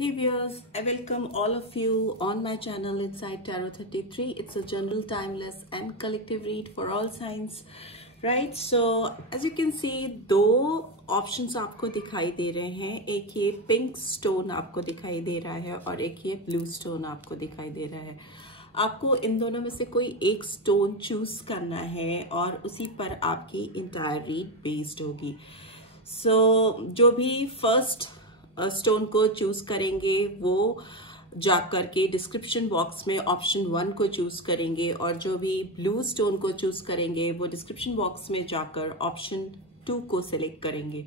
Hey viewers, I welcome all of you on my channel Inside Tarot 33. It's a general, timeless and collective read for all signs, right? So as you can see, दो options आपको दिखाई दे रहे हैं. एक ये pink stone आपको दिखाई दे रहा है और एक ये ब्लू स्टोन आपको दिखाई दे रहा है. आपको इन दोनों में से कोई एक स्टोन चूज करना है और उसी पर आपकी इंटायर रीड बेस्ड होगी. सो जो भी फर्स्ट स्टोन को चूज करेंगे वो जा करके डिस्क्रिप्शन बॉक्स में ऑप्शन 1 को चूज करेंगे और जो भी ब्लू स्टोन को चूज करेंगे वो डिस्क्रिप्शन बॉक्स में जाकर ऑप्शन 2 को सिलेक्ट करेंगे.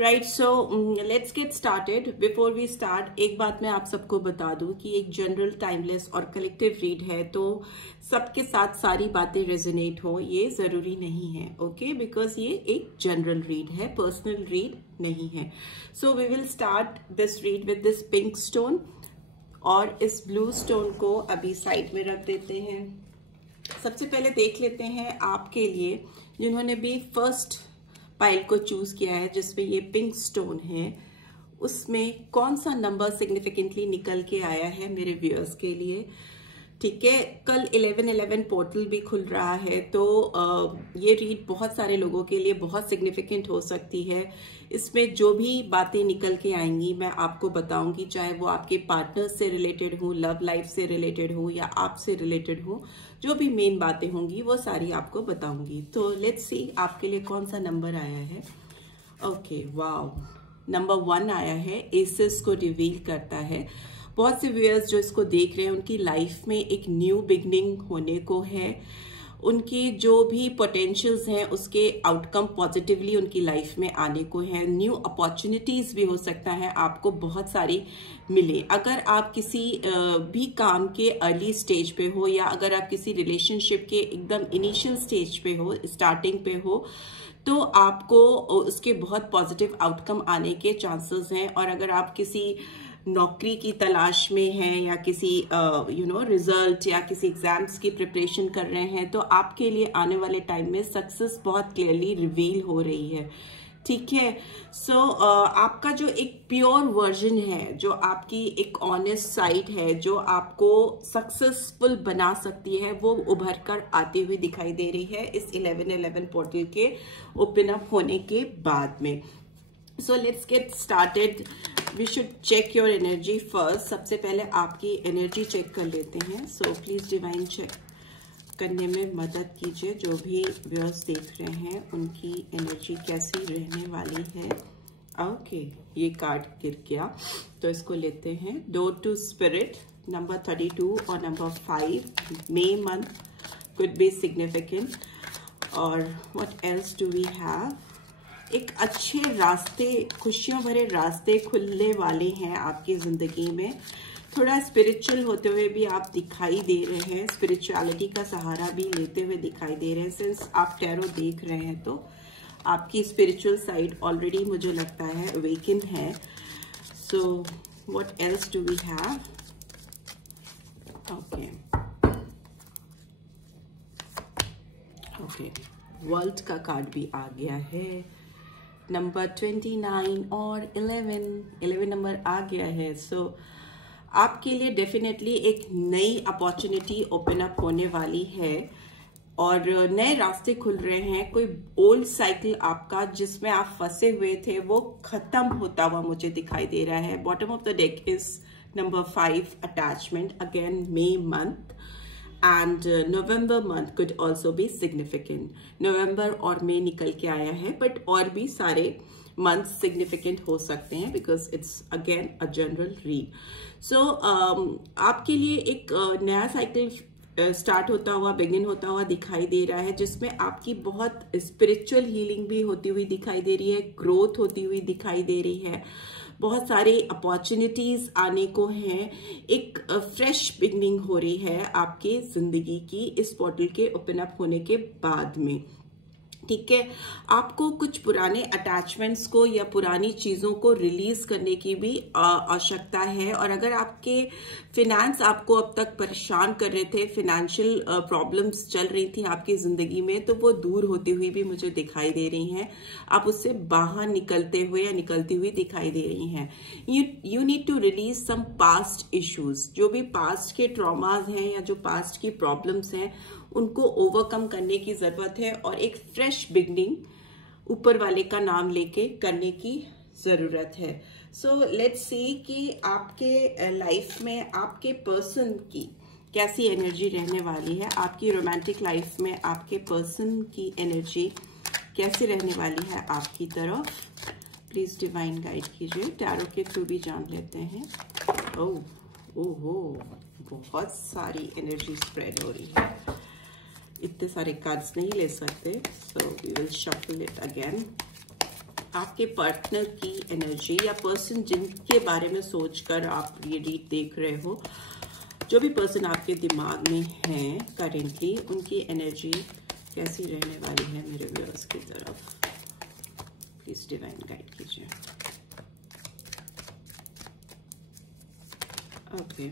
Right, so let's get started. Before we start, एक बात मैं आप सबको बता दूं कि एक जनरल, टाइमलेस और कलेक्टिव रीड है, तो सबके साथ सारी बातें रेजोनेट हो ये जरूरी नहीं है. ओके, बिकॉज ये एक जनरल रीड है, पर्सनल रीड नहीं है. So we will start this read with this pink stone और इस ब्लू स्टोन को अभी साइड में रख देते हैं. सबसे पहले देख लेते हैं आपके लिए जिन्होंने भी फर्स्ट पाइल को चूज किया है जिसमें ये पिंक स्टोन है, उसमें कौन सा नंबर सिग्निफिकेंटली निकल के आया है मेरे व्यूअर्स के लिए. ठीक है, कल 11/11 पोर्टल भी खुल रहा है, तो ये रीड बहुत सारे लोगों के लिए बहुत सिग्निफिकेंट हो सकती है. इसमें जो भी बातें निकल के आएंगी मैं आपको बताऊंगी, चाहे वो आपके पार्टनर से रिलेटेड हो, लव लाइफ से रिलेटेड हो या आपसे रिलेटेड हो. जो भी मेन बातें होंगी वो सारी आपको बताऊंगी. तो लेट्स सी आपके लिए कौन सा नंबर आया है. ओके, वाओ, नंबर 1 आया है. एसेस को रिवील करता है. बहुत से व्यूअर्स जो इसको देख रहे हैं उनकी लाइफ में एक न्यू बिगनिंग होने को है. उनकी जो भी पोटेंशियल्स हैं उसके आउटकम पॉजिटिवली उनकी लाइफ में आने को है. न्यू अपॉर्चुनिटीज भी हो सकता है आपको बहुत सारी मिले. अगर आप किसी भी काम के अर्ली स्टेज पे हो या अगर आप किसी रिलेशनशिप के एकदम इनिशियल स्टेज पे हो, स्टार्टिंग पे हो, तो आपको उसके बहुत पॉजिटिव आउटकम आने के चांसेस हैं. और अगर आप किसी नौकरी की तलाश में हैं या किसी रिजल्ट या किसी एग्जाम्स की प्रिपरेशन कर रहे हैं, तो आपके लिए आने वाले टाइम में सक्सेस बहुत क्लियरली रिवील हो रही है. ठीक है, सो आपका जो एक प्योर वर्जन है, जो आपकी एक ऑनेस्ट साइड है, जो आपको सक्सेसफुल बना सकती है, वो उभर कर आती हुई दिखाई दे रही है इस 11/11 पोर्टल के ओपन अप होने के बाद में. So let's get started. We should check your energy first. सबसे पहले आपकी एनर्जी चेक कर लेते हैं. सो प्लीज डिवाइन चेक करने में मदद कीजिए. जो भी व्यूअर्स देख रहे हैं उनकी एनर्जी कैसी रहने वाली है. ओके, ये कार्ड गिर गया तो इसको लेते हैं. डोर टू स्पिरिट, नंबर 32 और number 5. May month could be significant. और what else do we have. एक अच्छे रास्ते, खुशियों भरे रास्ते खुलने वाले हैं आपकी जिंदगी में. थोड़ा स्पिरिचुअल होते हुए भी आप दिखाई दे रहे हैं, स्पिरिचुअलिटी का सहारा भी लेते हुए दिखाई दे रहे हैं. सिंस आप टैरो देख रहे हैं तो आपकी स्पिरिचुअल साइड ऑलरेडी मुझे लगता है अवेकन है. So what else do we have. Okay okay, world का कार्ड भी आ गया है. नंबर 29 और 11 नंबर आ गया है. सो आपके लिए डेफिनेटली एक नई अपॉर्चुनिटी ओपन अप होने वाली है और नए रास्ते खुल रहे हैं. कोई ओल्ड साइकिल आपका जिसमें आप फंसे हुए थे वो खत्म होता हुआ मुझे दिखाई दे रहा है. Bottom of the deck is number 5, attachment. Again May month and November month could also be significant. November और May निकल के आया है, but और भी सारे months significant हो सकते हैं because it's again a general read. So आपके लिए एक नया साइकिल स्टार्ट होता हुआ, बिगिन होता हुआ दिखाई दे रहा है जिसमें आपकी बहुत स्पिरिचुअल हीलिंग भी होती हुई दिखाई दे रही है, ग्रोथ होती हुई दिखाई दे रही है, बहुत सारे अपॉर्चुनिटीज आने को हैं. एक फ्रेश बिगनिंग हो रही है आपके जिंदगी की इस पोर्टल के ओपन अप होने के बाद में. ठीक है। आपको कुछ पुराने अटैचमेंट्स को या पुरानी चीजों को रिलीज करने की भी आवश्यकता है। और अगर आपके फिनेंस आपको अब तक परेशान कर रहे थे, फाइनेंशियल प्रॉब्लम्स चल रही थी आपकी जिंदगी में, तो वो दूर होती हुई भी मुझे दिखाई दे रही हैं। आप उससे बाहर निकलते हुए या निकलती हुई दिखाई दे रही हैं। You need to release some past issues. जो भी पास्ट के ट्रॉमाज हैं या जो पास्ट की प्रॉब्लम्स हैं, उनको ओवरकम करने की जरूरत है और एक फ्रेश बिगनिंग ऊपर वाले का नाम लेके करने की जरूरत है। सो लेट्स सी कि आपके लाइफ में आपके पर्सन की कैसी एनर्जी रहने वाली है। आपकी रोमांटिक लाइफ में आपके पर्सन की एनर्जी कैसी रहने वाली है आपकी तरफ। प्लीज डिवाइन गाइड कीजिए। टैरो के थ्रू भी जान लेते हैं। ओहो, बहुत सारी एनर्जी स्प्रेड हो रही है। इतने सारे कार्ड्स नहीं ले सकते, so we will shuffle it again. आपके पार्टनर की एनर्जी या पर्सन जिनके बारे में सोचकर आप ये रीड देख रहे हो, जो भी पर्सन आपके दिमाग में है करेंटली, उनकी एनर्जी कैसी रहने वाली है मेरे व्यूअर्स की तरफ। प्लीज डिवाइन गाइड कीजिए। ओके,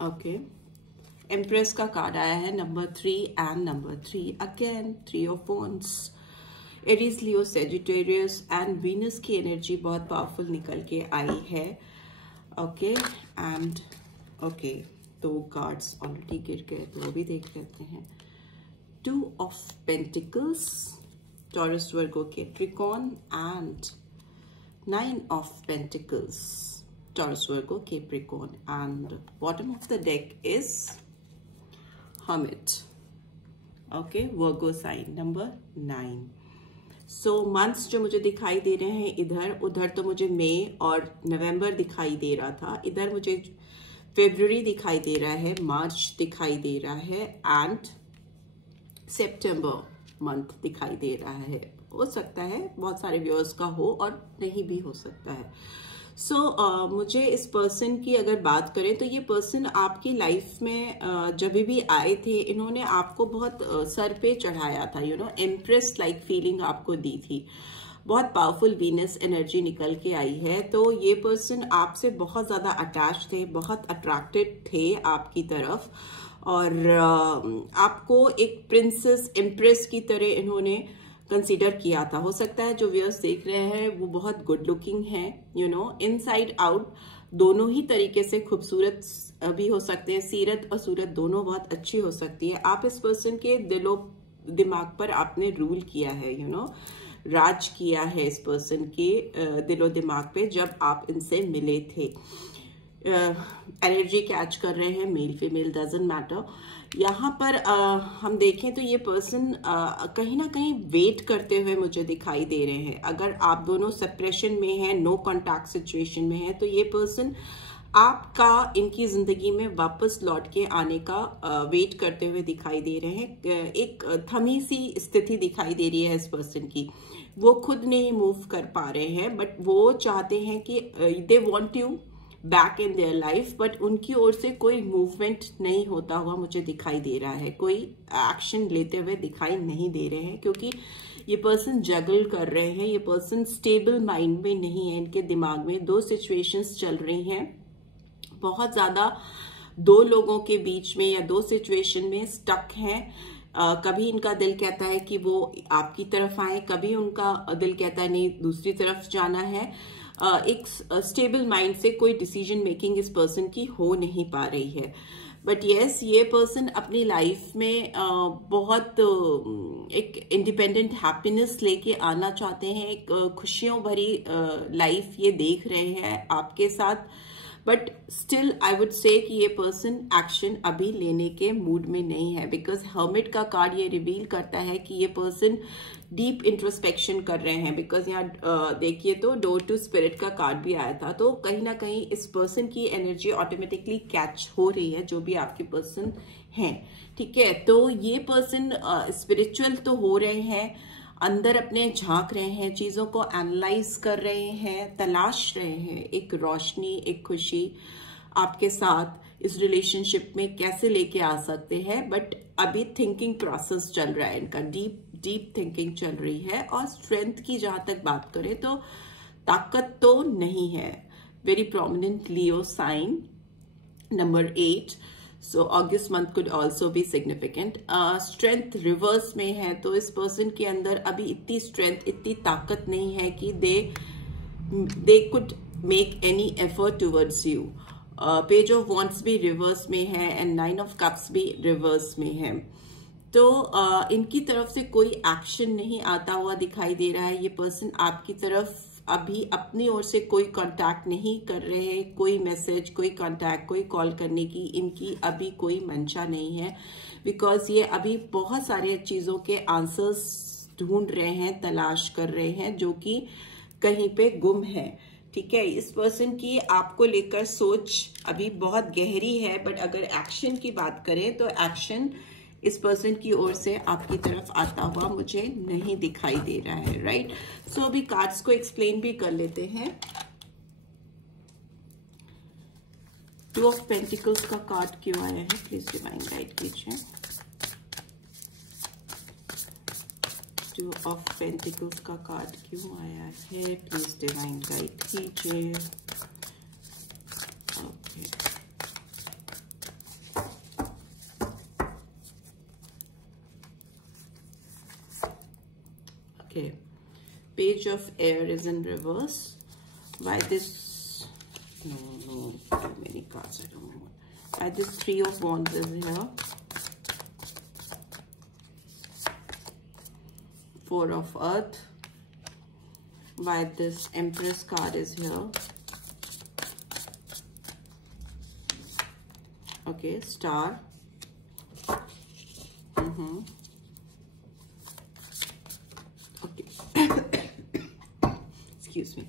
ओके, एम्प्रेस का कार्ड आया है, number 3 and number 3 again, 3 of wands. Aries, Leo, Sagittarius and Venus की एनर्जी बहुत पावरफुल निकल के आई है। Okay and okay, 2 cards already गिर गए तो वो भी देख लेते हैं। 2 of pentacles, taurus, Virgo, Capricorn and 9 of pentacles, Taurus, Virgo, Capricorn, and bottom of the deck is Hermit. Okay, Virgo sign number 9. So months जो मुझे दिखाई दे रहे हैं इधर उधर, तो मुझे मई और नवंबर दिखाई दे रहा था। इधर मुझे फरवरी दिखाई दे रहा है, मार्च दिखाई दे रहा है एंड सितंबर मंथ दिखाई दे रहा है। हो सकता है बहुत सारे व्यूअर्स का हो और नहीं भी हो सकता है। मुझे इस पर्सन की अगर बात करें तो ये पर्सन आपकी लाइफ में जब भी आए थे, इन्होंने आपको बहुत सर पे चढ़ाया था। एम्प्रेस लाइक फीलिंग आपको दी थी। बहुत पावरफुल वीनस एनर्जी निकल के आई है। तो ये पर्सन आपसे बहुत ज्यादा अटैच थे, बहुत अट्रैक्टेड थे आपकी तरफ, और आपको एक प्रिंसेस, एम्प्रेस की तरह इन्होंने कंसीडर किया था। हो सकता है जो व्यूअर्स देख रहे हैं वो बहुत गुड लुकिंग है, इनसाइड आउट दोनों ही तरीके से खूबसूरत भी हो सकते हैं। सीरत और सूरत दोनों बहुत अच्छी हो सकती है। आप इस पर्सन के दिलो दिमाग पर आपने रूल किया है, राज किया है इस पर्सन के दिलो दिमाग पे जब आप इनसे मिले थे। एनर्जी कैच कर रहे हैं, मेल फीमेल डजंट मैटर। यहाँ पर हम देखें तो ये पर्सन कहीं ना कहीं वेट करते हुए मुझे दिखाई दे रहे हैं। अगर आप दोनों सेपरेशन में हैं, नो कॉन्टैक्ट सिचुएशन में है, तो ये पर्सन आपका इनकी जिंदगी में वापस लौट के आने का वेट करते हुए दिखाई दे रहे हैं। एक थमी सी स्थिति दिखाई दे रही है इस पर्सन की। वो खुद नहीं मूव कर पा रहे हैं, बट वो चाहते हैं कि they want you back in their life, but उनकी ओर से कोई मूवमेंट नहीं होता हुआ मुझे दिखाई दे रहा है। कोई एक्शन लेते हुए दिखाई नहीं दे रहे हैं, क्योंकि ये पर्सन जगल कर रहे हैं। ये पर्सन स्टेबल माइंड में नहीं है। इनके दिमाग में 2 सिचुएशंस चल रही हैं, बहुत ज्यादा 2 लोगों के बीच में या 2 सिचुएशन में स्टक हैं। कभी इनका दिल कहता है कि वो आपकी तरफ आए, कभी उनका दिल कहता है नहीं दूसरी तरफ जाना है। एक स्टेबल माइंड से कोई डिसीजन मेकिंग इस पर्सन की हो नहीं पा रही है। बट यस, ये पर्सन अपनी लाइफ में बहुत एक इंडिपेंडेंट हैप्पीनेस लेके आना चाहते हैं। एक खुशियों भरी लाइफ ये देख रहे हैं आपके साथ, but still I would say कि ये पर्सन एक्शन अभी लेने के मूड में नहीं है, बिकॉज हर्मिट का कार्ड ये रिवील करता है कि ये पर्सन डीप इंट्रोस्पेक्शन कर रहे हैं। बिकॉज यहाँ देखिए तो डोर टू स्पिरिट का कार्ड भी आया था, तो कहीं ना कहीं इस पर्सन की एनर्जी ऑटोमेटिकली कैच हो रही है, जो भी आपके पर्सन हैं। ठीक है, तो ये पर्सन स्पिरिचुअल तो हो रहे हैं, अंदर अपने झांक रहे हैं, चीजों को एनालाइज कर रहे हैं, तलाश रहे हैं एक रोशनी, एक खुशी आपके साथ इस रिलेशनशिप में कैसे लेके आ सकते हैं, बट अभी थिंकिंग प्रोसेस चल रहा है इनका, डीप थिंकिंग चल रही है। और स्ट्रेंथ की जहां तक बात करें तो ताकत तो नहीं है। Very prominent Leo sign, number 8, so August month could also be significant. Strength reverse में है, तो इस पर्सन के अंदर अभी इतनी स्ट्रेंथ, इतनी ताकत नहीं है कि they could make any effort towards you. Page of wants भी रिवर्स में है एंड 9 ऑफ कप्स भी रिवर्स में है। तो इनकी तरफ से कोई एक्शन नहीं आता हुआ दिखाई दे रहा है। ये पर्सन आपकी तरफ अभी अपनी ओर से कोई कांटेक्ट नहीं कर रहे हैं, कोई मैसेज, कोई कांटेक्ट, कोई कॉल करने की इनकी अभी कोई मंशा नहीं है, बिकॉज ये अभी बहुत सारे चीजों के आंसर्स ढूंढ रहे हैं, तलाश कर रहे हैं, जो कि कहीं पे गुम है। ठीक है, इस पर्सन की आपको लेकर सोच अभी बहुत गहरी है, बट अगर एक्शन की बात करें तो एक्शन इस पर्सन की ओर से आपकी तरफ आता हुआ मुझे नहीं दिखाई दे रहा है। राइट, सो अभी कार्ड्स को एक्सप्लेन भी कर लेते हैं। 2 ऑफ पेंटिकल्स का कार्ड क्यों आया है, प्लीज डिवाइन गाइड कीजिए। 2 ऑफ पेंटिकल्स का कार्ड क्यों आया है, प्लीज डिवाइन गाइड कीजिए। Okay, okay, page of air is in reverse. Why this? No, too many cards, I don't know. Why this 3 of wands is here? 4 of earth. Why this empress card is here? Okay, star. Excuse me.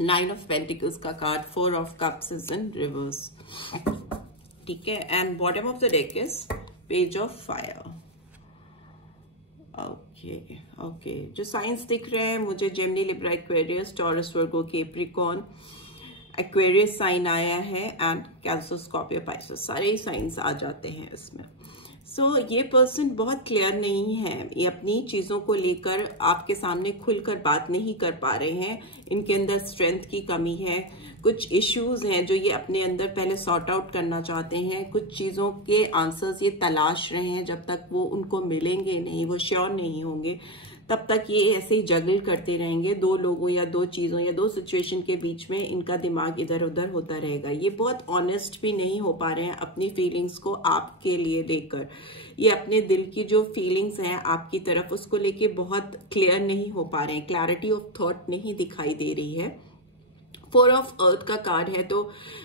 9 of Pentacles का card, 4 of Cups is in reverse. ठीक है, and bottom of the deck is Page of Fire. Okay, जो science दिख रहे हैं मुझे, Gemini, Libra, Aquarius, taurus, वर्गो, Capricorn, Aquarius sign आया है एंड कैंसर, स्कॉर्पियो, पाइसेस, सारे ही साइंस आ जाते हैं इसमें। सो ये पर्सन बहुत क्लियर नहीं है, ये अपनी चीज़ों को लेकर आपके सामने खुलकर बात नहीं कर पा रहे हैं। इनके अंदर स्ट्रेंथ की कमी है, कुछ इश्यूज हैं जो ये अपने अंदर पहले सॉर्ट आउट करना चाहते हैं, कुछ चीज़ों के आंसर्स ये तलाश रहे हैं। जब तक वो उनको मिलेंगे नहीं, वो श्योर नहीं होंगे, तब तक ये ऐसे ही जगल करते रहेंगे। 2 लोगों या 2 चीज़ों या 2 सिचुएशन के बीच में इनका दिमाग इधर उधर होता रहेगा। ये बहुत ऑनेस्ट भी नहीं हो पा रहे हैं अपनी फीलिंग्स को आपके लिए लेकर। ये अपने दिल की जो फीलिंग्स हैं आपकी तरफ, उसको लेके बहुत क्लियर नहीं हो पा रहे हैं, क्लैरिटी ऑफ थॉट नहीं दिखाई दे रही है। 4 ऑफ अर्थ का कार्ड है, तो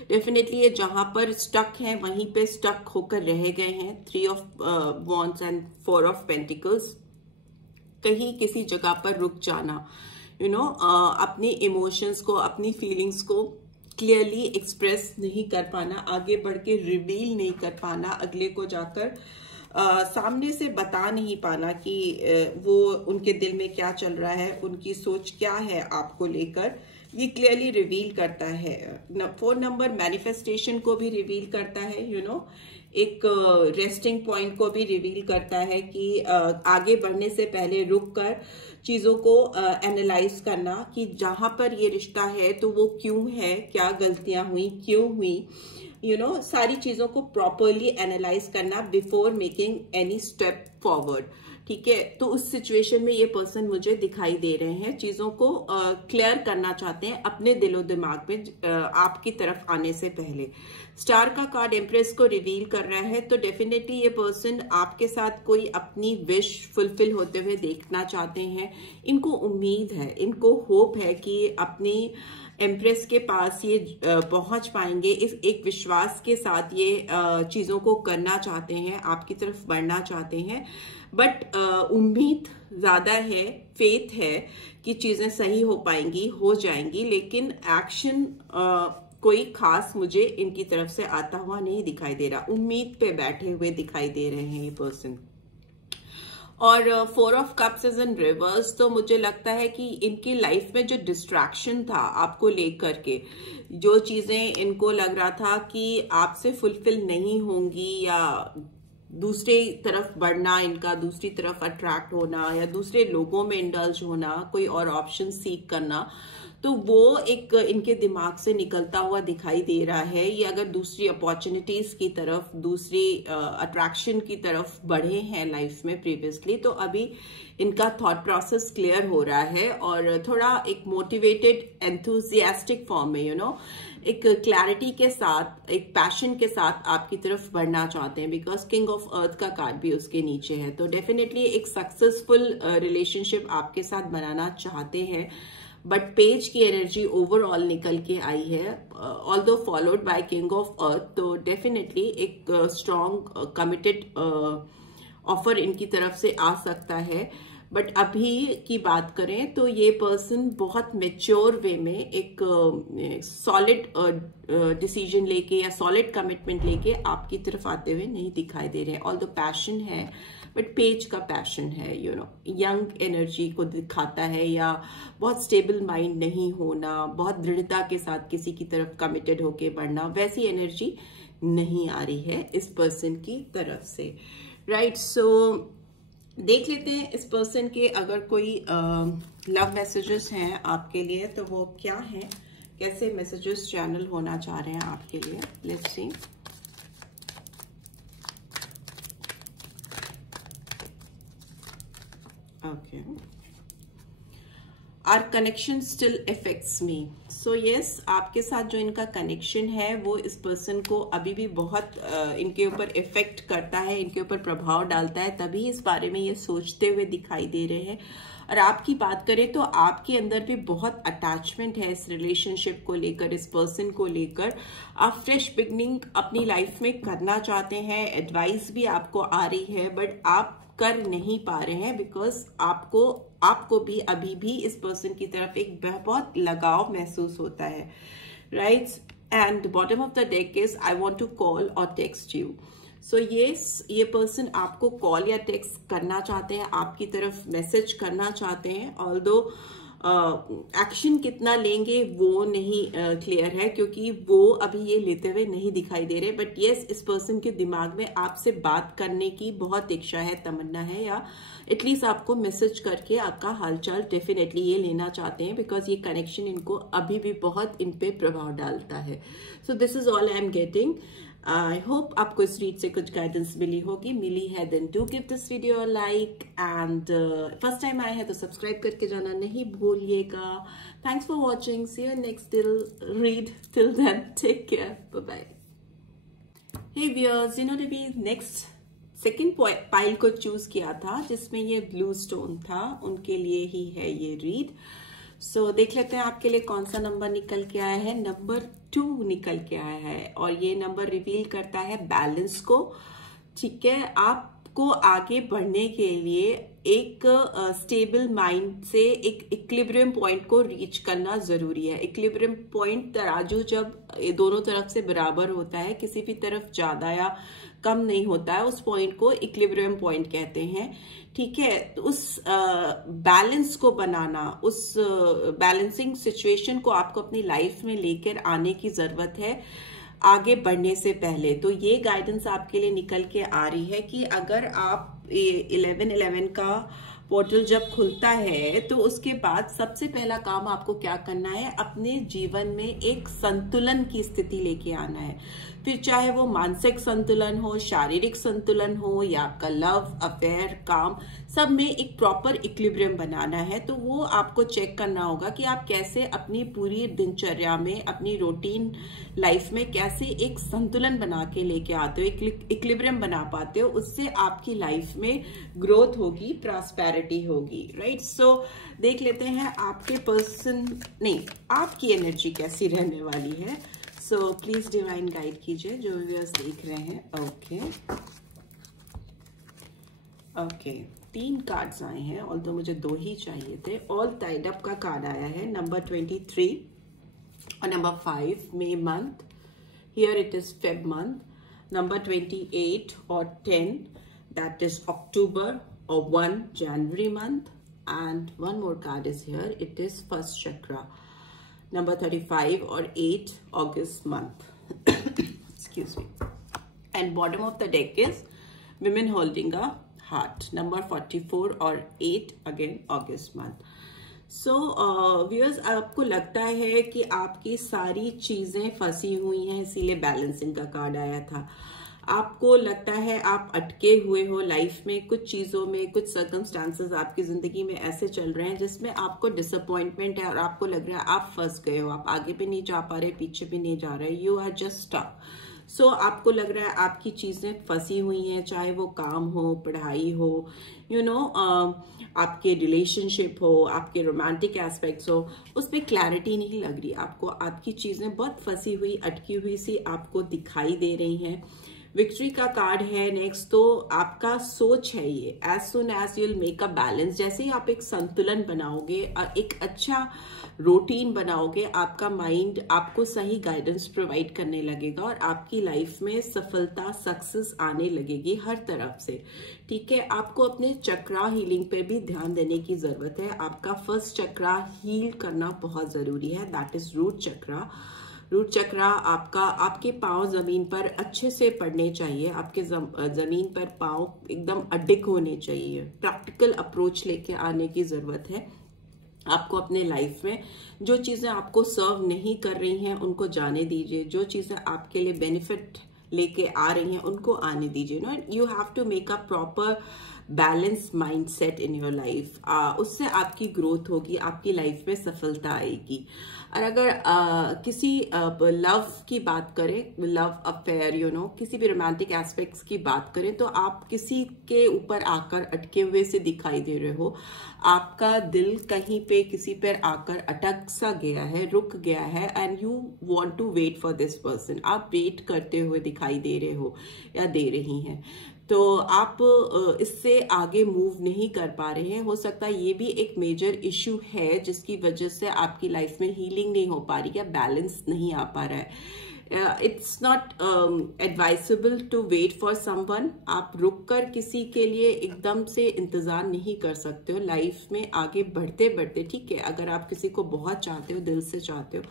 डेफिनेटली ये जहां पर स्टक हैं वहीं पे स्टक होकर रह गए हैं। 3 of wands and 4 of pentacles, कहीं किसी जगह पर रुक जाना, अपनी इमोशंस को, अपनी फीलिंग्स को क्लियरली एक्सप्रेस नहीं कर पाना, आगे बढ़ के रिवील नहीं कर पाना, अगले को जाकर सामने से बता नहीं पाना कि वो उनके दिल में क्या चल रहा है, उनकी सोच क्या है आपको लेकर, ये क्लियरली रिवील करता है। 4 नंबर मैनिफेस्टेशन को भी रिवील करता है, एक रेस्टिंग पॉइंट को भी रिवील करता है कि आगे बढ़ने से पहले रुक कर चीज़ों को एनालाइज करना कि जहां पर ये रिश्ता है तो वो क्यों है, क्या गलतियां हुई, क्यों हुई, सारी चीज़ों को प्रॉपरली एनालाइज करना before making any step forward. ठीक है, तो उस सिचुएशन में ये पर्सन मुझे दिखाई दे रहे हैं, चीज़ों को क्लियर करना चाहते हैं अपने दिलो दिमाग में आपकी तरफ आने से पहले। स्टार का कार्ड एम्प्रेस को रिवील कर रहा है, तो डेफिनेटली ये पर्सन आपके साथ कोई अपनी विश फुलफिल होते हुए देखना चाहते हैं। इनको उम्मीद है, इनको होप है कि अपनी एम्प्रेस के पास ये पहुंच पाएंगे। इस एक विश्वास के साथ ये चीज़ों को करना चाहते हैं, आपकी तरफ बढ़ना चाहते हैं, बट उम्मीद ज़्यादा है, फेथ है कि चीज़ें सही हो पाएंगी, हो जाएंगी, लेकिन एक्शन कोई खास मुझे इनकी तरफ से आता हुआ नहीं दिखाई दे रहा। उम्मीद पे बैठे हुए दिखाई दे रहे हैं ये पर्सन। और 4 of cups is in reverse. तो मुझे लगता है कि इनकी लाइफ में जो डिस्ट्रैक्शन था आपको लेकर के, जो चीजें इनको लग रहा था कि आपसे फुलफिल नहीं होंगी, या दूसरे तरफ बढ़ना, इनका दूसरी तरफ अट्रैक्ट होना, या दूसरे लोगों में इंडल्ज होना, कोई और ऑप्शन सीख करना, तो वो एक इनके दिमाग से निकलता हुआ दिखाई दे रहा है। ये अगर दूसरी अपॉर्चुनिटीज की तरफ, दूसरी अट्रैक्शन की तरफ बढ़े हैं लाइफ में प्रीवियसली, तो अभी इनका थॉट प्रोसेस क्लियर हो रहा है और थोड़ा एक मोटिवेटेड एंथुजियास्टिक फॉर्म में, एक क्लैरिटी के साथ, एक पैशन के साथ आपकी तरफ बढ़ना चाहते हैं, बिकॉज किंग ऑफ अर्थ का कार्ड भी उसके नीचे है। तो डेफिनेटली एक सक्सेसफुल रिलेशनशिप आपके साथ बनाना चाहते हैं, बट पेज की एनर्जी ओवरऑल निकल के आई है, although followed by king of earth. तो डेफिनेटली एक स्ट्रॉन्ग कमिटेड ऑफर इनकी तरफ से आ सकता है। बट अभी की बात करें तो ये पर्सन बहुत मेच्योर वे में एक सॉलिड डिसीजन लेके या सॉलिड कमिटमेंट लेके आपकी तरफ आते हुए नहीं दिखाई दे रहे हैं। ऑल्दो पैशन है, बट पेज का पैशन है, यंग एनर्जी को दिखाता है, या बहुत स्टेबल माइंड नहीं होना, बहुत दृढ़ता के साथ किसी की तरफ कमिटेड होके बढ़ना, वैसी एनर्जी नहीं आ रही है इस पर्सन की तरफ से, राइट। सो देख लेते हैं इस पर्सन के अगर कोई लव मैसेजेस हैं आपके लिए तो वो क्या हैं, कैसे मैसेजेस चैनल होना चाह रहे हैं आपके लिए। Let's see. Okay, our connection still affects me. So yes, आपके साथ जो इनका कनेक्शन है वो इस पर्सन को अभी भी बहुत इनके ऊपर इफेक्ट करता है, इनके ऊपर प्रभाव डालता है, तभी इस बारे में ये सोचते हुए दिखाई दे रहे हैं। और आपकी बात करें तो आपके अंदर भी बहुत अटैचमेंट है इस रिलेशनशिप को लेकर, इस पर्सन को लेकर। आप फ्रेश बिगनिंग अपनी लाइफ में करना चाहते हैं, एडवाइस भी आपको आ रही है, बट आप कर नहीं पा रहे हैं बिकॉज आपको भी अभी भी इस पर्सन की तरफ एक बहुत लगाव महसूस होता है, right. And bottom of the deck is I want to call और टेक्स्ट यू। सो ये पर्सन आपको कॉल या टेक्स्ट करना चाहते हैं, आपकी तरफ मैसेज करना चाहते हैं, ऑल्दो एक्शन कितना लेंगे वो नहीं क्लियर है, क्योंकि वो अभी ये लेते हुए नहीं दिखाई दे रहे। बट यस, इस पर्सन के दिमाग में आपसे बात करने की बहुत इच्छा है, तमन्ना है, या एटलीस्ट आपको मैसेज करके आपका हालचाल डेफिनेटली ये लेना चाहते हैं, बिकॉज ये कनेक्शन इनको अभी भी बहुत इन पे प्रभाव डालता है। So this is all I am getting. I hope आपको इस रीड से कुछ गाइडेंस मिली है then do give this video like, and first time आए हैं तो सब्सक्राइब करके जाना नहीं भूलिएगा। Thanks for watching, see you next read, till then take care, bye bye. Hey viewers, भी नेक्स्ट सेकेंड पाइल को चूज किया था जिसमें ये ब्लू स्टोन था, उनके लिए ही है ये रीड। सो देख लेते हैं आपके लिए कौन सा नंबर निकल के आया है। नंबर 2 निकल के आया है और ये नंबर रिवील करता है बैलेंस को। ठीक है, आपको आगे बढ़ने के लिए एक स्टेबल माइंड से एक इक्विलिब्रियम पॉइंट को रीच करना जरूरी है। इक्विलिब्रियम पॉइंट तराजू जब दोनों तरफ से बराबर होता है, किसी भी तरफ ज्यादा या कम नहीं होता है, उस पॉइंट को इक्विलिब्रियम पॉइंट कहते हैं। ठीक है, तो उस बैलेंस को बनाना, उस बैलेंसिंग सिचुएशन को आपको अपनी लाइफ में लेकर आने की जरूरत है आगे बढ़ने से पहले। तो ये गाइडेंस आपके लिए निकल के आ रही है कि अगर आप 11/11 का पोर्टल जब खुलता है तो उसके बाद सबसे पहला काम आपको क्या करना है, अपने जीवन में एक संतुलन की स्थिति लेके आना है। फिर चाहे वो मानसिक संतुलन हो, शारीरिक संतुलन हो, या आपका लव अफेयर, काम, सब में एक प्रॉपर इक्विलिब्रियम बनाना है। तो वो आपको चेक करना होगा कि आप कैसे अपनी पूरी दिनचर्या में, अपनी रूटीन लाइफ में कैसे एक संतुलन बना के लेके आते हो, इक्विलिब्रियम बना पाते हो। उससे आपकी लाइफ में ग्रोथ होगी, प्रॉस्पेरिटी होगी, राइट। सो देख लेते हैं आपके पर्सन नहीं, आपकी एनर्जी कैसी रहने वाली है। सो प्लीज डिवाइन गाइड कीजिए जो व्यूअर्स देख रहे हैं। ओके, 3 कार्ड्स आए हैं, ऑल्दो मुझे 2 ही चाहिए थे। ऑल टाइड अप का कार्ड आया है, नंबर 23 और नंबर 5 मई month, here it is Feb month, number 28 और 10 that is October, 1 January month, and one more card is here. It is first chakra, number 35 or 8 August month. Excuse me. And bottom of the deck is women holding a heart, number 44 और 8 again August month. So viewers, आपको लगता है कि आपकी सारी चीजें फंसी हुई हैं, इसीलिए बैलेंसिंग का कार्ड आया था। आपको लगता है आप अटके हुए हो लाइफ में, कुछ चीजों में, कुछ सर्कमस्टांसेस आपकी जिंदगी में ऐसे चल रहे हैं जिसमें आपको डिसअपॉइंटमेंट है और आपको लग रहा है आप फंस गए हो, आप आगे भी नहीं जा पा रहे, पीछे भी नहीं जा रहे, यू आर जस्ट स्टक। सो आपको लग रहा है आपकी चीजें फंसी हुई हैं, चाहे वो काम हो, पढ़ाई हो, आपके रिलेशनशिप हो, आपके रोमांटिक एस्पेक्ट्स हो, उसमें क्लैरिटी नहीं लग रही आपको, आपकी चीजें बहुत फंसी हुई, अटकी हुई सी आपको दिखाई दे रही हैं। विक्ट्री का कार्ड है नेक्स्ट। तो आपका सोच है ये, as soon as you'll make a balance, जैसे ही आप एक संतुलन बनाओगे, एक अच्छा रूटीन बनाओगे, आपका माइंड आपको सही गाइडेंस प्रोवाइड करने लगेगा और आपकी लाइफ में सफलता, सक्सेस आने लगेगी हर तरफ से। ठीक है, आपको अपने चक्रा हीलिंग पे भी ध्यान देने की जरूरत है। आपका फर्स्ट चक्रा हील करना बहुत जरूरी है, that is root chakra. Root chakra आपके पांव जमीन पर अच्छे से पड़ने चाहिए, आपके जमीन पर पांव एकदम अडिग होने चाहिए। प्रैक्टिकल अप्रोच लेके आने की जरूरत है आपको अपने लाइफ में। जो चीजें आपको सर्व नहीं कर रही हैं उनको जाने दीजिए, जो चीजें आपके लिए बेनिफिट लेके आ रही हैं उनको आने दीजिए। No, you have to make a proper balance mindset in your life. उससे आपकी ग्रोथ होगी, आपकी लाइफ में सफलता आएगी। और अगर किसी लव की बात करें, लव अफेयर, किसी भी रोमांटिक एस्पेक्ट्स की बात करें, तो आप किसी के ऊपर आकर अटके हुए से दिखाई दे रहे हो। आपका दिल कहीं पे किसी पर आकर अटक सा गया है, रुक गया है, and you want to wait for this person. आप वेट करते हुए दिखाई दे रहे हो या दे रही हैं, तो आप इससे आगे मूव नहीं कर पा रहे हैं। हो सकता है ये भी एक मेजर इश्यू है जिसकी वजह से आपकी लाइफ में हीलिंग नहीं हो पा रही या बैलेंस नहीं आ पा रहा है। It's not advisable to wait for someone. आप रुककर किसी के लिए एकदम से इंतजार नहीं कर सकते हो लाइफ में आगे बढ़ते बढ़ते। ठीक है, अगर आप किसी को बहुत चाहते हो, दिल से चाहते हो,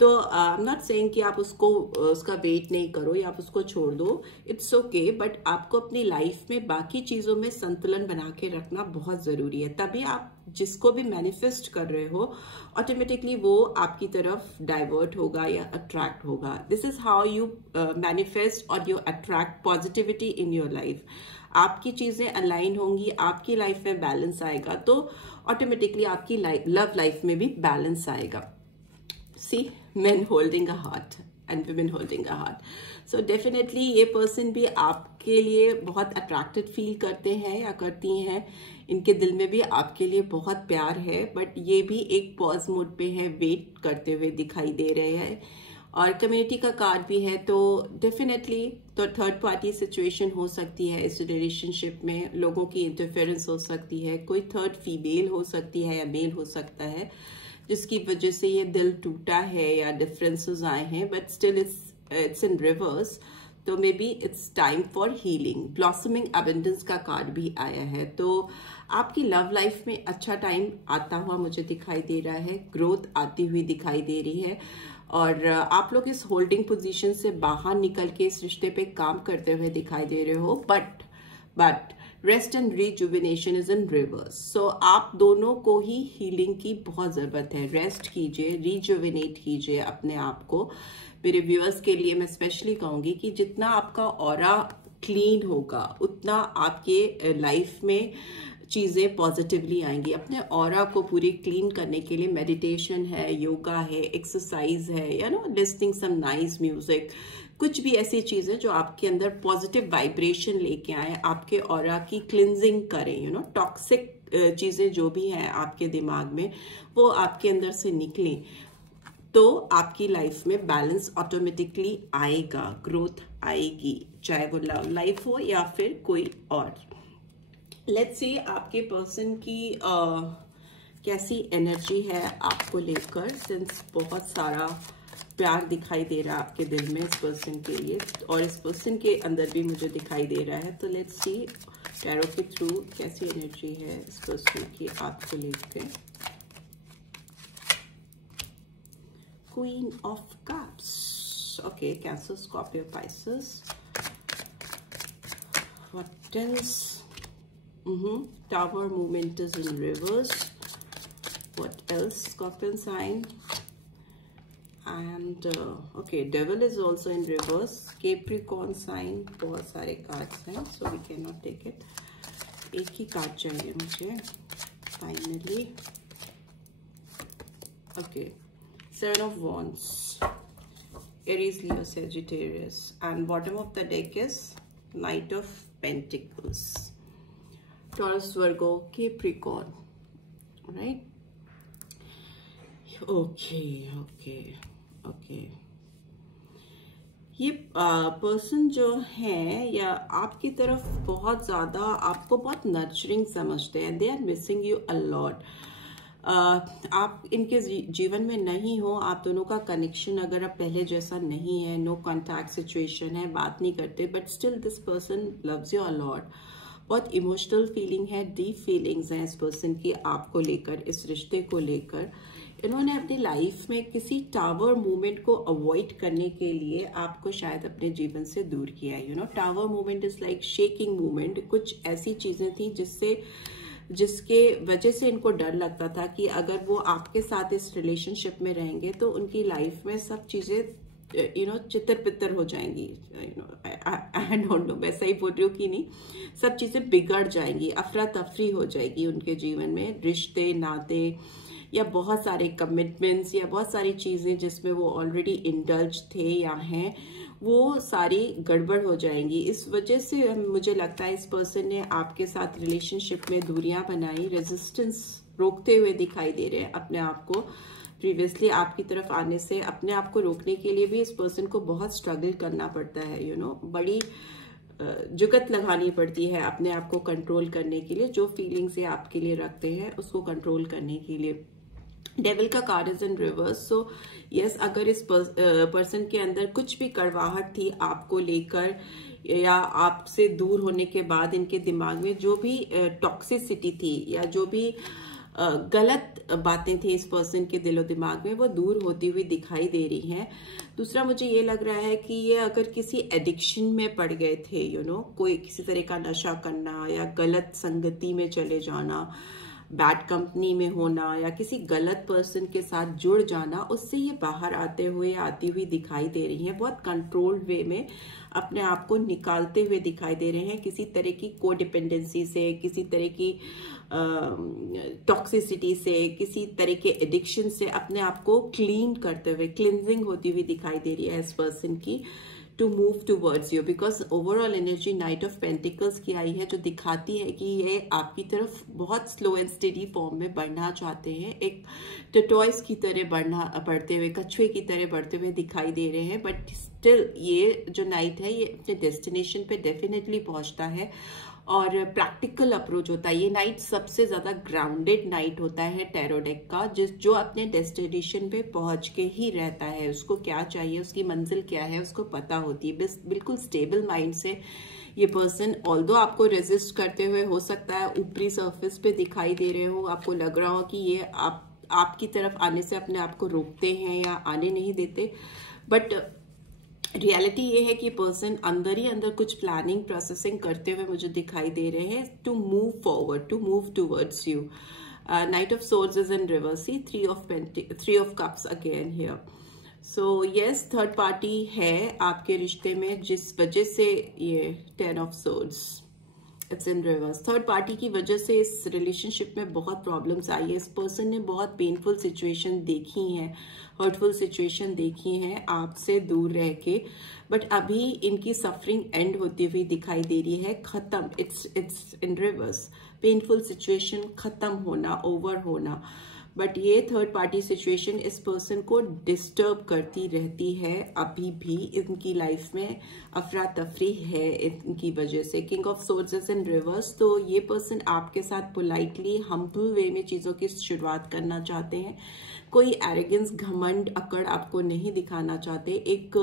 तो आई एम नॉट सेइंग कि आप उसका वेट नहीं करो या आप उसको छोड़ दो, इट्स ओके, बट आपको अपनी लाइफ में बाकी चीजों में संतुलन बना के रखना बहुत जरूरी है। तभी आप जिसको भी मैनिफेस्ट कर रहे हो ऑटोमेटिकली वो आपकी तरफ डाइवर्ट होगा या अट्रैक्ट होगा। This is how you manifest और you attract positivity in your life. आपकी चीजें अलाइन होंगी, आपकी लाइफ में बैलेंस आएगा, तो ऑटोमेटिकली आपकी लव लाइफ में भी बैलेंस आएगा। See, men holding a heart and women holding a heart. So definitely ये पर्सन भी आपके लिए बहुत अट्रैक्टेड फील करते हैं या करती हैं। इनके दिल में भी आपके लिए बहुत प्यार है, बट ये भी एक पॉज मोड पे है, वेट करते हुए दिखाई दे रहे हैं। और कम्युनिटी का कार्ड भी है, तो डेफिनेटली तो थर्ड पार्टी सिचुएशन हो सकती है इस रिलेशनशिप में, लोगों की इंटरफेरेंस हो सकती है, कोई थर्ड फीमेल हो सकती है या मेल हो सकता है जिसकी वजह से ये दिल टूटा है या डिफरेंसेस आए हैं, but still it's in reverse. तो maybe it's time for healing. Blossoming abundance का कार्ड भी आया है, तो आपकी लव लाइफ में अच्छा टाइम आता हुआ मुझे दिखाई दे रहा है, ग्रोथ आती हुई दिखाई दे रही है, और आप लोग इस होल्डिंग पोजीशन से बाहर निकल के इस रिश्ते पे काम करते हुए दिखाई दे रहे हो। But rest and rejuvenation is in reverse. So आप दोनों को ही हीलिंग की बहुत जरूरत है। रेस्ट कीजिए, रिजुविनेट कीजिए अपने आप को। मेरे व्यूअर्स के लिए मैं स्पेशली कहूंगी कि जितना आपका ऑरा क्लीन होगा उतना आपके लाइफ में चीजें पॉजिटिवली आएंगी। अपने ऑरा को पूरी क्लीन करने के लिए मेडिटेशन है, योगा है, एक्सरसाइज है, लिस्निंग सम नाइस म्यूजिक, कुछ भी ऐसी चीजें जो आपके अंदर पॉजिटिव वाइब्रेशन लेके आए, आपके ऑरा की क्लिनजिंग करें। टॉक्सिक चीजें जो भी हैं आपके दिमाग में वो आपके अंदर से निकलें, तो आपकी लाइफ में बैलेंस ऑटोमेटिकली आएगा, ग्रोथ आएगी, चाहे वो लव लाइफ हो या फिर कोई और। लेट्स सी आपके पर्सन की कैसी एनर्जी है आपको लेकर, सिंस बहुत सारा प्यार दिखाई दे रहा है आपके दिल में इस पर्सन के लिए, और इस पर्सन के अंदर भी मुझे दिखाई दे रहा है। तो लेट्स सी टैरो के थ्रू कैसी एनर्जी है इस पर्सन की आपको लेके। Queen of cups, okay, cancer, Scorpio, Pisces. What else? Tower movement is in reverse. What else? Scorpion sign. And okay, devil is also in reverse. Capricorn sign. बहुत सारे cards हैं, so we cannot take it. एक ही card चाहिए मुझे finally. Okay, Seven of Wands. Aries, Leo, Sagittarius. And bottom of the deck is Knight of Pentacles. Taurus, Virgo, Capricorn, right? Okay. ये person जो है या आपकी तरफ बहुत ज़्यादा आपको बहुत नर्चरिंग समझते हैं। They are missing you a lot. आप इनके जीवन में नहीं हो, आप दोनों का कनेक्शन अगर अब पहले जैसा नहीं है, नो कॉन्टैक्ट सिचुएशन है, बात नहीं करते, but still this person loves you a lot. बहुत इमोशनल फीलिंग है, डीप फीलिंग्स हैं इस पर्सन की आपको लेकर, इस रिश्ते को लेकर। इन्होंने अपनी लाइफ में किसी टावर मूवमेंट को अवॉइड करने के लिए आपको शायद अपने जीवन से दूर किया है। Tower movement is like shaking movement. कुछ ऐसी चीजें थी जिसके वजह से इनको डर लगता था कि अगर वो आपके साथ इस रिलेशनशिप में रहेंगे तो उनकी लाइफ में सब चीजें चितर पितर हो जाएंगी। आई डोंट नो, वैसा ही बोल रही हूँ कि नहीं, सब चीजें बिगड़ जाएंगी, अफरा तफरी हो जाएगी उनके जीवन में। रिश्ते, नाते या बहुत सारे कमिटमेंट्स या बहुत सारी चीजें जिसमें वो ऑलरेडी इंडल्ज थे या हैं, वो सारी गड़बड़ हो जाएंगी। इस वजह से मुझे लगता है इस पर्सन ने आपके साथ रिलेशनशिप में दूरियां बनाई, रेजिस्टेंस रोकते हुए दिखाई दे रहे हैं अपने आप को। प्रीवियसली आपकी तरफ आने से अपने आप को रोकने के लिए भी इस पर्सन को बहुत स्ट्रगल करना पड़ता है। बड़ी जुगत लगानी पड़ती है अपने आप को कंट्रोल करने के लिए। जो फीलिंग्स ये आपके लिए रखते हैं उसको कंट्रोल करने के लिए। डेविल का card is in reverse. So yes, अगर इस पर्सन के अंदर कुछ भी कड़वाहट थी आपको लेकर या आपसे दूर होने के बाद इनके दिमाग में जो भी टॉक्सिसिटी थी या जो भी गलत बातें थी इस पर्सन के दिलो दिमाग में, वो दूर होती हुई दिखाई दे रही हैं। दूसरा, मुझे ये लग रहा है कि ये अगर किसी एडिक्शन में पड़ गए थे, कोई किसी तरह का नशा करना या गलत संगति में चले जाना, बैड कंपनी में होना या किसी गलत पर्सन के साथ जुड़ जाना, उससे ये बाहर आते हुए आती हुई दिखाई दे रही हैं। बहुत कंट्रोल्ड वे में अपने आप को निकालते हुए दिखाई दे रहे हैं किसी तरह की कोडिपेंडेंसी से, किसी तरह की टॉक्सिसिटी से, किसी तरह के एडिक्शन से अपने आप को क्लीन करते हुए, क्लिनजिंग होती हुई दिखाई दे रही है इस पर्सन की, to move towards you. Because overall energy knight of pentacles की आई है, जो दिखाती है कि ये आपकी तरफ बहुत स्लो एंड स्टेडी फॉर्म में बढ़ना चाहते हैं। एक टर्टॉइस की तरह बढ़ते हुए, कछुए की तरह बढ़ते हुए दिखाई दे रहे हैं। बट स्टिल ये जो नाइट है ये अपने डेस्टिनेशन पे डेफिनेटली पहुंचता है और प्रैक्टिकल अप्रोच होता है। ये नाइट सबसे ज्यादा ग्राउंडेड नाइट होता है टैरो डेक का, जो अपने डेस्टिनेशन पे पहुंच के ही रहता है। उसको क्या चाहिए, उसकी मंजिल क्या है, उसको पता होती है। बिल्कुल स्टेबल माइंड से ये पर्सन, ऑल्दो आपको रेजिस्ट करते हुए हो सकता है ऊपरी सरफेस पे दिखाई दे रहे हो, आपको लग रहा हो कि ये आपकी तरफ आने से अपने आप को रोकते हैं या आने नहीं देते, बट रियलिटी ये है कि पर्सन अंदर ही अंदर कुछ प्लानिंग, प्रोसेसिंग करते हुए मुझे दिखाई दे रहे हैं to move forward, to move towards you. Knight of swords is in reverse, three of cups again here. So yes, third party है आपके रिश्ते में जिस वजह से ये 10 of swords it's in reverse. Third party की वजह से इस रिलेशनशिप में बहुत प्रॉब्लम्स आई है। इस पर्सन ने बहुत पेनफुल सिचुएशन देखी हैं, हर्टफुल सिचुएशन देखी हैं आपसे दूर रह के, बट अभी इनकी सफरिंग एंड होती हुई दिखाई दे रही है, खत्म। It's in reverse, painful situation खत्म होना, ओवर होना। बट ये थर्ड पार्टी सिचुएशन इस पर्सन को डिस्टर्ब करती रहती है अभी भी। इनकी लाइफ में अफरा तफरी है इनकी वजह से। King of swords is in reverse. तो ये पर्सन आपके साथ पोलाइटली, हम्बल वे में चीजों की शुरुआत करना चाहते हैं। कोई एरोगेंस, घमंड, अकड़ आपको नहीं दिखाना चाहते। एक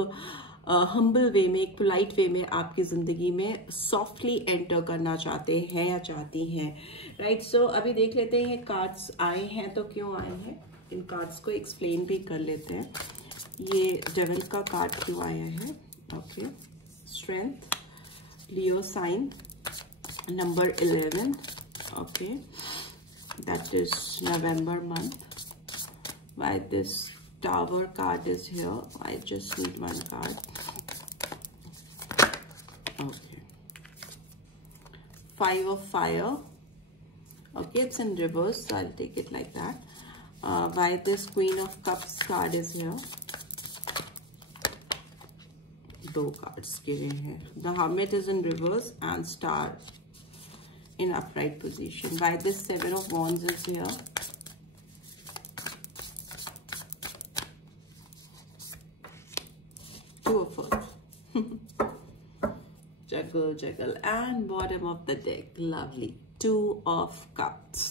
हम्बल वे में, एक पोलाइट वे में आपकी ज़िंदगी में सॉफ्टली एंटर करना चाहते हैं या चाहती हैं, राइट। सो अभी देख लेते हैं ये कार्ड्स आए हैं तो क्यों आए हैं, इन कार्ड्स को एक्सप्लेन भी कर लेते हैं। ये डेविल का कार्ड क्यों आया है, okay. Strength, Leo sign, number 11, okay, that is November month. Why this Tower card is here? I just need one card. Okay. 5 of Fire. Okay, it's in reverse, so I'll take it like that. Why this Queen of Cups card is here? 2 cards गिरे हैं. The Hermit is in reverse and Star in upright position. Why this 7 of Wands is here? Two of Earth. Juggle. And bottom of the deck, lovely. 2 of Cups.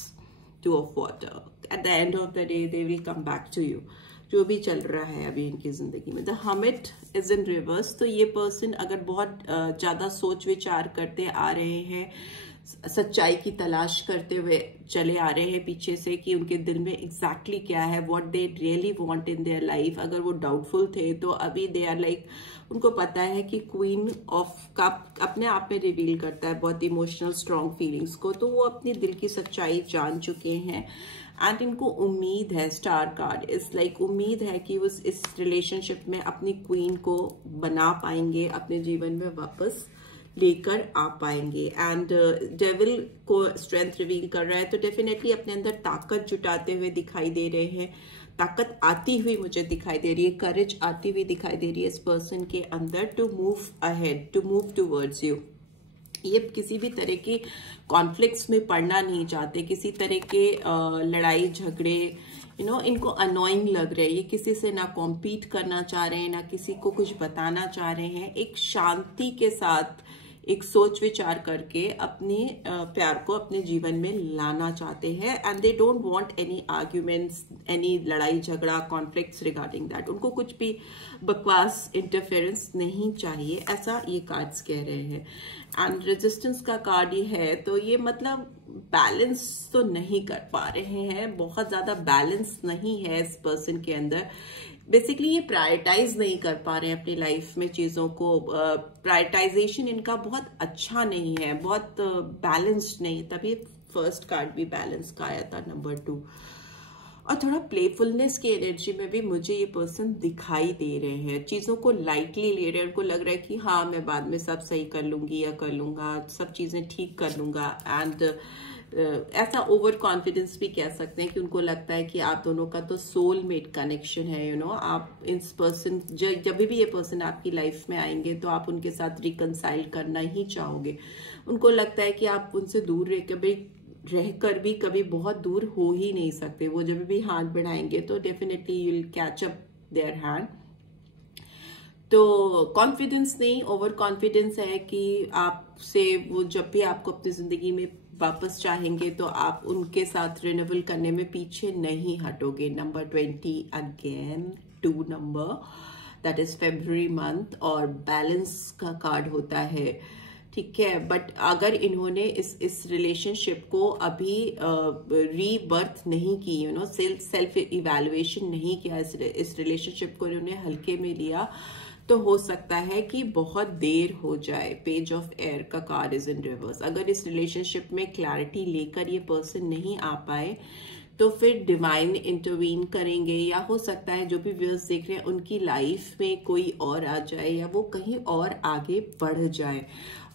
2 of Water. At the end of the day, they will come back to you. जो भी चल रहा है अभी इनकी जिंदगी में. The hermit is in reverse. तो ये पर्सन अगर बहुत ज्यादा सोच विचार करते आ रहे हैं, सच्चाई की तलाश करते हुए चले आ रहे हैं पीछे से कि उनके दिल में एग्जैक्टली क्या है, what they really want in their life, अगर वो डाउटफुल थे तो अभी दे आर लाइक, उनको पता है कि क्वीन ऑफ कप अपने आप में रिवील करता है बहुत इमोशनल स्ट्रॉन्ग फीलिंग्स को, तो वो अपनी दिल की सच्चाई जान चुके हैं. एंड इनको उम्मीद है, स्टार कार्ड इज लाइक उम्मीद है कि वो इस रिलेशनशिप में अपनी क्वीन को बना पाएंगे, अपने जीवन में वापस लेकर आ पाएंगे. एंड डेविल को स्ट्रेंथ रिवील कर रहा है, तो डेफिनेटली अपने अंदर ताकत जुटाते हुए दिखाई दे रहे हैं, ताकत आती हुई मुझे दिखाई दे रही है, करेज आती हुई दिखाई दे रही है इस पर्सन के अंदर to move ahead, to move towards you. ये किसी भी तरह की कॉन्फ्लिक्ट्स में पड़ना नहीं चाहते, किसी तरह के लड़ाई झगड़े इनको अनोइंग लग रहे हैं. ये किसी से ना कॉम्पीट करना चाह रहे हैं, ना किसी को कुछ बताना चाह रहे हैं. एक शांति के साथ एक सोच विचार करके अपने प्यार को अपने जीवन में लाना चाहते हैं. And they don't want any arguments, any लड़ाई झगड़ा, कॉन्फ्लिक्ट्स रिगार्डिंग दैट. उनको कुछ भी बकवास इंटरफेरेंस नहीं चाहिए, ऐसा ये कार्ड्स कह रहे हैं. एंड रेजिस्टेंस का कार्ड ही है, तो ये मतलब बैलेंस तो नहीं कर पा रहे हैं, बहुत ज्यादा बैलेंस नहीं है इस पर्सन के अंदर. बेसिकली ये प्रायोरिटाइज नहीं कर पा रहे हैं अपनी लाइफ में चीज़ों को. प्रायोरिटाइजेशन इनका बहुत अच्छा नहीं है, बहुत बैलेंस्ड नहीं. तभी फर्स्ट कार्ड भी बैलेंस का आया था, नंबर 2. और थोड़ा प्लेफुलनेस की एनर्जी में भी मुझे ये पर्सन दिखाई दे रहे हैं. चीज़ों को लाइटली ले रहे हैं, उनको लग रहा है कि हाँ मैं बाद में सब सही कर लूंगी या कर लूंगा, सब चीज़ें ठीक कर लूंगा. एंड ऐसा ओवर कॉन्फिडेंस भी कह सकते हैं कि उनको लगता है कि आप दोनों का तो सोलमेट कनेक्शन है. आप इस पर्सन जब भी ये पर्सन आपकी लाइफ में आएंगे तो आप उनके साथ रिकंसाइल करना ही चाहोगे. उनको लगता है कि आप उनसे दूर रहकर भी कभी बहुत दूर हो ही नहीं सकते. वो जब भी हाथ बढ़ाएंगे तो definitely you will catch up their hand. तो कॉन्फिडेंस नहीं, ओवर कॉन्फिडेंस है कि आपसे वो जब भी आपको अपनी जिंदगी में वापस चाहेंगे तो आप उनके साथ रिन्यूअल करने में पीछे नहीं हटोगे. Number 20 again, 2 number, that is February month, और बैलेंस का कार्ड होता है, ठीक है. बट अगर इन्होंने इस रिलेशनशिप को अभी रीबर्थ नहीं की, सेल्फ इवैल्यूएशन नहीं किया, इस रिलेशनशिप को इन्होंने हल्के में लिया, तो हो सकता है कि बहुत देर हो जाए. पेज ऑफ एयर का कार्ड इज इन रिवर्स. अगर इस रिलेशनशिप में क्लैरिटी लेकर ये पर्सन नहीं आ पाए तो फिर डिवाइन इंटरवीन करेंगे, या हो सकता है जो भी व्यूअर्स देख रहे हैं उनकी लाइफ में कोई और आ जाए या वो कहीं और आगे बढ़ जाए,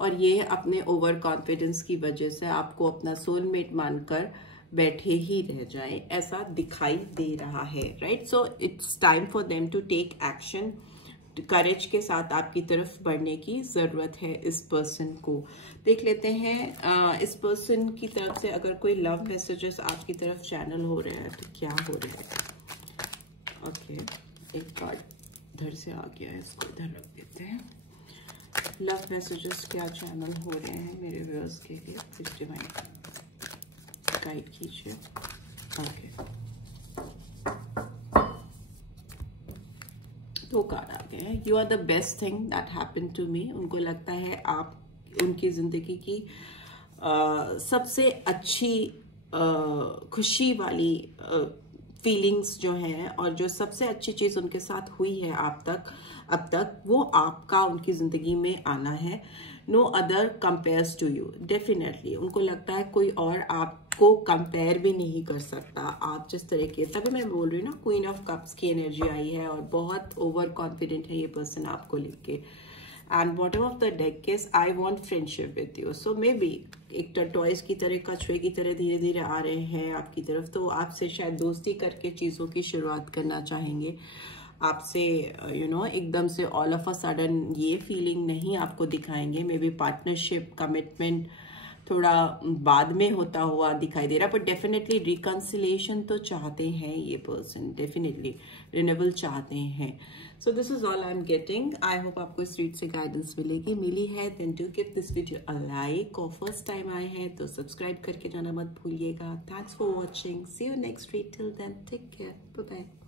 और ये अपने ओवर कॉन्फिडेंस की वजह से आपको अपना सोलमेट मानकर बैठे ही रह जाए, ऐसा दिखाई दे रहा है, right. So it's time for them to take action. Courage के साथ आपकी तरफ बढ़ने की जरूरत है इस पर्सन को. देख लेते हैं इस पर्सन की तरफ से अगर कोई लव मैसेजेस आपकी तरफ चैनल हो रहे हैं तो क्या हो रहे हैं. ओके, एक कार्ड इधर से आ गया है, इसको इधर रख देते हैं. लव मैसेजेस क्या चैनल हो रहे हैं मेरे व्यूअर्स के लिए, प्लीज डिवाइन गाइड कीजिए. ओके, 2 कार्ड आ गए हैं। You are the best thing that happen to me. उनको लगता है आप उनकी जिंदगी की सबसे अच्छी खुशी वाली फीलिंग्स जो हैं, और जो सबसे अच्छी चीज़ उनके साथ हुई है अब तक वो आपका उनकी ज़िंदगी में आना है। No other compares to you. Definitely उनको लगता है कोई और आपको कंपेयर भी नहीं कर सकता। आप जिस तरह के, तभी मैं बोल रही हूँ ना, क्वीन ऑफ कप्स की एनर्जी आई है और बहुत ओवर कॉन्फिडेंट है ये पर्सन आपको लिख के। And bottom of the deck is I want friendship with you. So may be एक टॉयज की तरह, कछुए की तरह धीरे धीरे आ रहे हैं आपकी तरफ, तो आपसे शायद दोस्ती करके चीज़ों की शुरुआत करना चाहेंगे। आपसे एकदम से ऑल ऑफ अ सडन ये फीलिंग नहीं आपको दिखाएंगे। मे बी पार्टनरशिप, कमिटमेंट थोड़ा बाद में होता हुआ दिखाई दे रहा, बट डेफिनेटली रिकन्सिलेशन तो चाहते हैं ये पर्सन, डेफिनेटली रिन्यूअल चाहते हैं। So this is all I am getting. I hope आपको इस रीड से गाइडेंस मिली है। Then do give this video a like, और फर्स्ट टाइम आए हैं तो सब्सक्राइब करके जाना मत भूलिएगा। Thanks for watching. See you next read. Till then take care, bye bye.